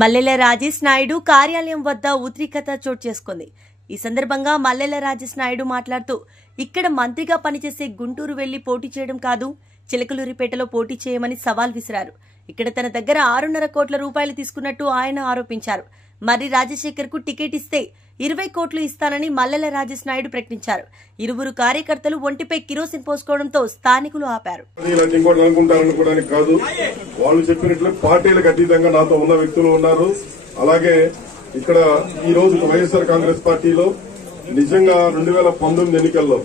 మల్లెల రాజేష్ నాయుడు కార్యాలయం వద్ద ఉద్రిక్తత చోటు చేసుకుంది. ఈ సందర్భంగా మల్లెల రాజేష్ నాయుడు మాట్లాడుతూ, ఇక్కడ మంత్రిగా పనిచేసే గుంటూరు వెళ్లి పోటీ చేయడం కాదు, చిలకలూరిపేటలో పోటీ చేయమని సవాల్ విసిరారు. ఇక్కడ తన దగ్గర 6.5 కోట్ల రూపాయలు తీసుకున్నట్టు ఆయన ఆరోపించారు. మర్రి రాజశేఖర్ కు టికెట్ ఇస్తే 20 కోట్లు ఇస్తానని మల్లెల రాజేష్ నాయుడు ప్రకటించారు. ఇరువురు కార్యకర్తలు ఒంటిపై కిరోసిన్ పోసుకోవడంతో స్థానికులు ఆపారు. వాళ్ళు చెప్పినట్లు పార్టీలకు అతీతంగా నాతో ఉన్న వ్యక్తులు ఉన్నారు. అలాగే ఇక్కడ ఈ రోజు వైఎస్ఆర్ కాంగ్రెస్ పార్టీలో నిజంగా 2019 ఎన్నికల్లో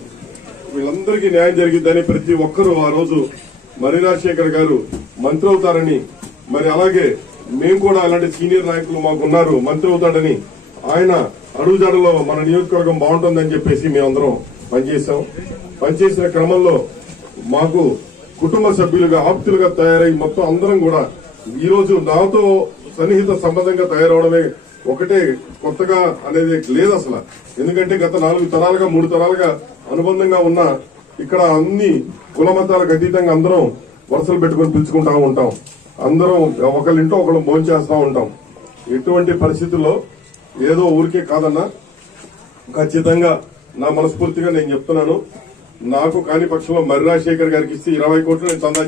వీళ్ళందరికీ న్యాయం జరిగిద్దని ప్రతి ఒక్కరూ ఆ రోజు మర్రి రాజశేఖర్ గారు మంత్రి అవుతారని, మరి అలాగే మేము కూడా అలాంటి సీనియర్ నాయకులు మాకున్నారు మంత్రి అవుతాడని ఆయన అడుగుజాడలో మన నియోజకవర్గం బాగుంటుందని చెప్పేసి మేమందరం పనిచేశాం. పనిచేసిన క్రమంలో మాకు కుటుంబ సభ్యులుగా ఆప్తులుగా తయారై మొత్తం అందరం కూడా ఈ రోజు నాతో సన్నిహిత సంబంధంగా తయారవడమే ఒకటే కొత్తగా అనేది లేదు అసలు. ఎందుకంటే గత 4 తరాలుగా 3 తరాలుగా అనుబంధంగా ఉన్న ఇక్కడ అన్ని కుల మతాలకు అతీతంగా అందరం వరుసలు పెట్టుకుని పిలుచుకుంటా ఉంటాం. అందరం ఒకళ్ళింటో ఒకళ్ళు భోంచేస్తా ఉంటాం. ఎటువంటి పరిస్థితుల్లో ఏదో ఊరికే కాదన్నా, ఖచ్చితంగా నా మనస్ఫూర్తిగా నేను చెప్తున్నాను, నాకు కాని పక్షంలో మర్రి రాజశేఖర్ గారికి ఇస్తే 20 కోట్లు నేను చందా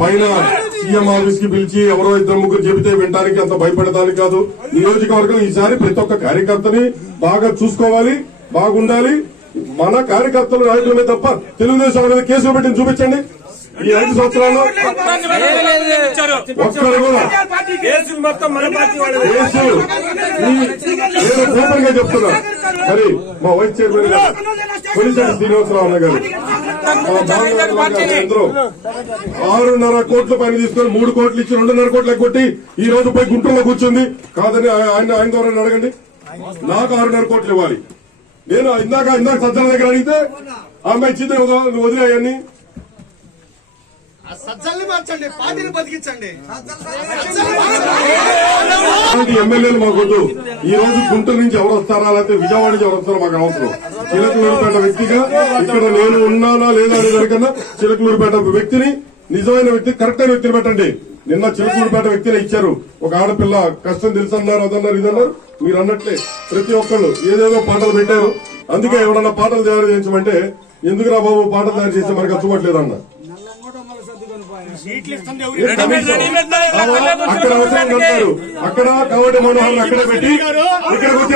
పైన సీఎం ఆఫీస్ కి పిలిచి ఎవరో 2-3 చెబితే వినడానికి అంత భయపడటానికి కాదు. నియోజకవర్గం ఈసారి ప్రతి ఒక్క కార్యకర్తని బాగా చూసుకోవాలి, బాగుండాలి. మన కార్యకర్తలు నాయకులమే తప్ప తెలుగుదేశం అనేది కేసులు పెట్టి చూపించండి. ఈ 5 సంవత్సరాల్లో ఒక్కరు కూడా ఓపెన్ గా చెప్తున్నా. మరి మా వైస్ చైర్మన్ గారు కొలిశెట్టి శ్రీనివాసరావు అన్న గారు అందరూ 6.5 కోట్ల పైన తీసుకొని 3 కోట్లు ఇచ్చి 2.5 కోట్లు ఎగ్గొట్టి ఈ రోజు పోయి గుంటూరులో కూర్చుంది. కాదని ఆయన ద్వారా అడగండి. నాకు 6.5 కోట్లు ఇవ్వాలి. నేను ఇందాక సజ్జల దగ్గర అడిగితే అమ్మాయి ఇచ్చింది వదిలేయన్ని ఎమ్మెల్యేలు మాకొద్దు. ఈ రోజు గుంటూరు నుంచి ఎవరు వస్తారా లేకపోతే విజయవాడ నుంచి ఎవరు వస్తారో మాకు అవసరం. చిలకలూరిపేట వ్యక్తిగా ఇక్కడ నేను ఉన్నానా లేదా అనే దానికన్నా చిలకలూరిపేట వ్యక్తిని, నిజమైన వ్యక్తి, కరెక్ట్ అయిన వ్యక్తిని పెట్టండి. నిన్న చిలకలూరిపేట వ్యక్తిని ఇచ్చారు. ఒక ఆడపిల్ల కష్టం తెలుసన్నారు, అదన్నారు, ఇదన్నారు. మీరు అన్నట్లే ప్రతి ఒక్కళ్ళు ఏదేదో పాటలు పెట్టారు. అందుకే ఎవరన్నా పాటలు తయారు చేయించమంటే ఎందుకురా బాబు పాటలు తయారు చేస్తే మనకు అచ్చుకోవట్లేదన్న. అక్కడ అవసరం కట్టారు. అక్కడ కాబట్టి మనోహర్ అక్కడ పెట్టి ఇక్కడికి వచ్చి